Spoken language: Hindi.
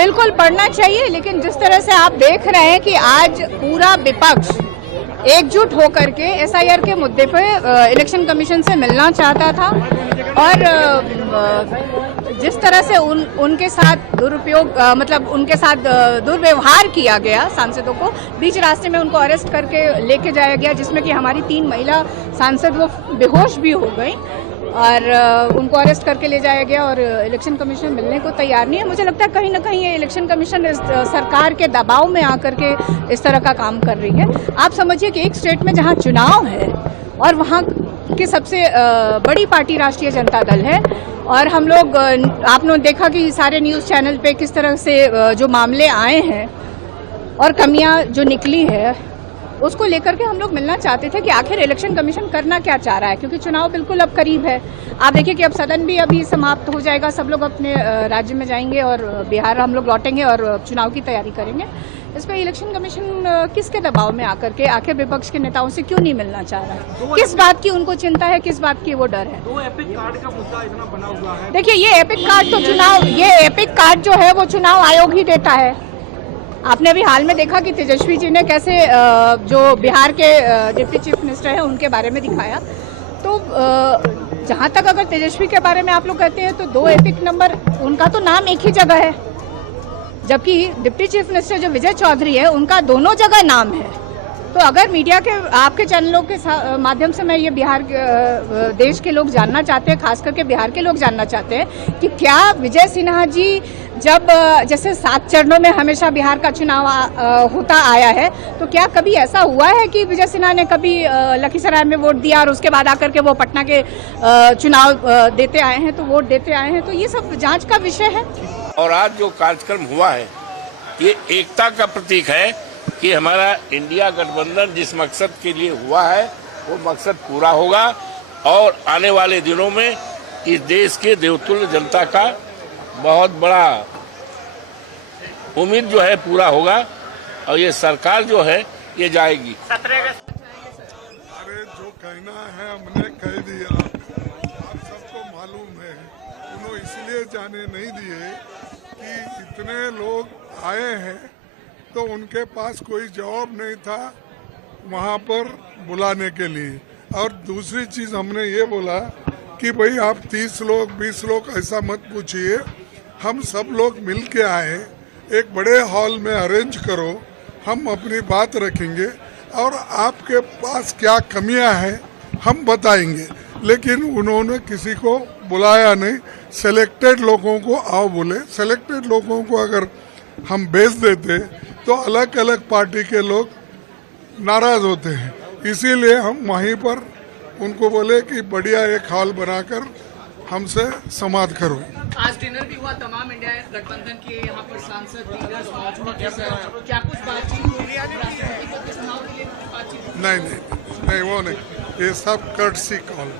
बिल्कुल पढ़ना चाहिए, लेकिन जिस तरह से आप देख रहे हैं कि आज पूरा विपक्ष एकजुट होकर के एसआईआर के मुद्दे पे इलेक्शन कमीशन से मिलना चाहता था, और जिस तरह से उनके साथ दुरुपयोग मतलब उनके साथ दुर्व्यवहार किया गया, सांसदों को बीच रास्ते में उनको अरेस्ट करके लेके जाया गया, जिसमें कि हमारी 3 महिला सांसद वो बेहोश भी हो गई और उनको अरेस्ट करके ले जाया गया, और इलेक्शन कमीशन मिलने को तैयार नहीं है। मुझे लगता है कहीं ना कहीं ये इलेक्शन कमीशन इस सरकार के दबाव में आकर के इस तरह का काम कर रही है। आप समझिए कि एक स्टेट में जहां चुनाव है और वहां की सबसे बड़ी पार्टी राष्ट्रीय जनता दल है, और हम लोग आपने देखा कि सारे न्यूज़ चैनल पे किस तरह से जो मामले आए हैं और कमियां जो निकली है, उसको लेकर के हम लोग मिलना चाहते थे कि आखिर इलेक्शन कमीशन करना क्या चाह रहा है, क्योंकि चुनाव बिल्कुल अब करीब है। आप देखिए कि अब सदन भी अभी समाप्त हो जाएगा, सब लोग अपने राज्य में जाएंगे और बिहार हम लोग लौटेंगे और चुनाव की तैयारी करेंगे। इस पर इलेक्शन कमीशन किसके दबाव में आकर के आखिर विपक्ष के नेताओं से क्यों नहीं मिलना चाह रहा है? किस बात की उनको चिंता है, किस बात की वो डर है? 2 एपिक कार्ड का मुद्दा इतना बना हुआ है। देखिए, ये एपिक कार्ड तो चुनाव, ये एपिक कार्ड जो है वो चुनाव आयोग ही देता है। आपने अभी हाल में देखा कि तेजस्वी जी ने कैसे जो बिहार के डिप्टी चीफ मिनिस्टर हैं उनके बारे में दिखाया। तो जहां तक अगर तेजस्वी के बारे में आप लोग कहते हैं तो 2 एपिक नंबर, उनका तो नाम एक ही जगह है, जबकि डिप्टी चीफ मिनिस्टर जो विजय चौधरी है उनका दोनों जगह नाम है। तो अगर मीडिया के आपके चैनलों के माध्यम से मैं ये बिहार देश के लोग जानना चाहते हैं, खास करके बिहार के लोग जानना चाहते हैं कि क्या विजय सिन्हा जी जब जैसे 7 चरणों में हमेशा बिहार का चुनाव होता आया है, तो क्या कभी ऐसा हुआ है कि विजय सिन्हा ने कभी लखीसराय में वोट दिया और उसके बाद आकर के वो पटना के चुनाव देते आए हैं, तो वोट देते आए हैं? तो ये सब जांच का विषय है। और आज जो कार्यक्रम हुआ है ये एकता का प्रतीक है कि हमारा इंडिया गठबंधन जिस मकसद के लिए हुआ है वो मकसद पूरा होगा, और आने वाले दिनों में इस देश के देवतुल्य जनता का बहुत बड़ा उम्मीद जो है पूरा होगा, और ये सरकार जो है ये जाएगी। अरे जो कहना है हमने कह दिया, आप सबको मालूम है। उन्होंने इसलिए जाने नहीं दिए कि इतने लोग आए हैं तो उनके पास कोई जवाब नहीं था वहाँ पर बुलाने के लिए। और दूसरी चीज़ हमने ये बोला कि भाई आप 30 लोग 20 लोग ऐसा मत पूछिए, हम सब लोग मिल के आए, एक बड़े हॉल में अरेंज करो, हम अपनी बात रखेंगे और आपके पास क्या कमियां हैं हम बताएंगे। लेकिन उन्होंने किसी को बुलाया नहीं, सेलेक्टेड लोगों को आओ बोले। सेलेक्टेड लोगों को अगर हम भेज देते तो अलग अलग पार्टी के लोग नाराज होते हैं, इसीलिए हम वहीं पर उनको बोले कि बढ़िया एक हॉल बनाकर हमसे संवाद करो। आज डिनर भी हुआ, तमाम इंडिया गठबंधन के यहाँ पर सांसद क्या कुछ बातचीत हो रही है? नहीं, वो नहीं, ये सब कर्टसी कॉल।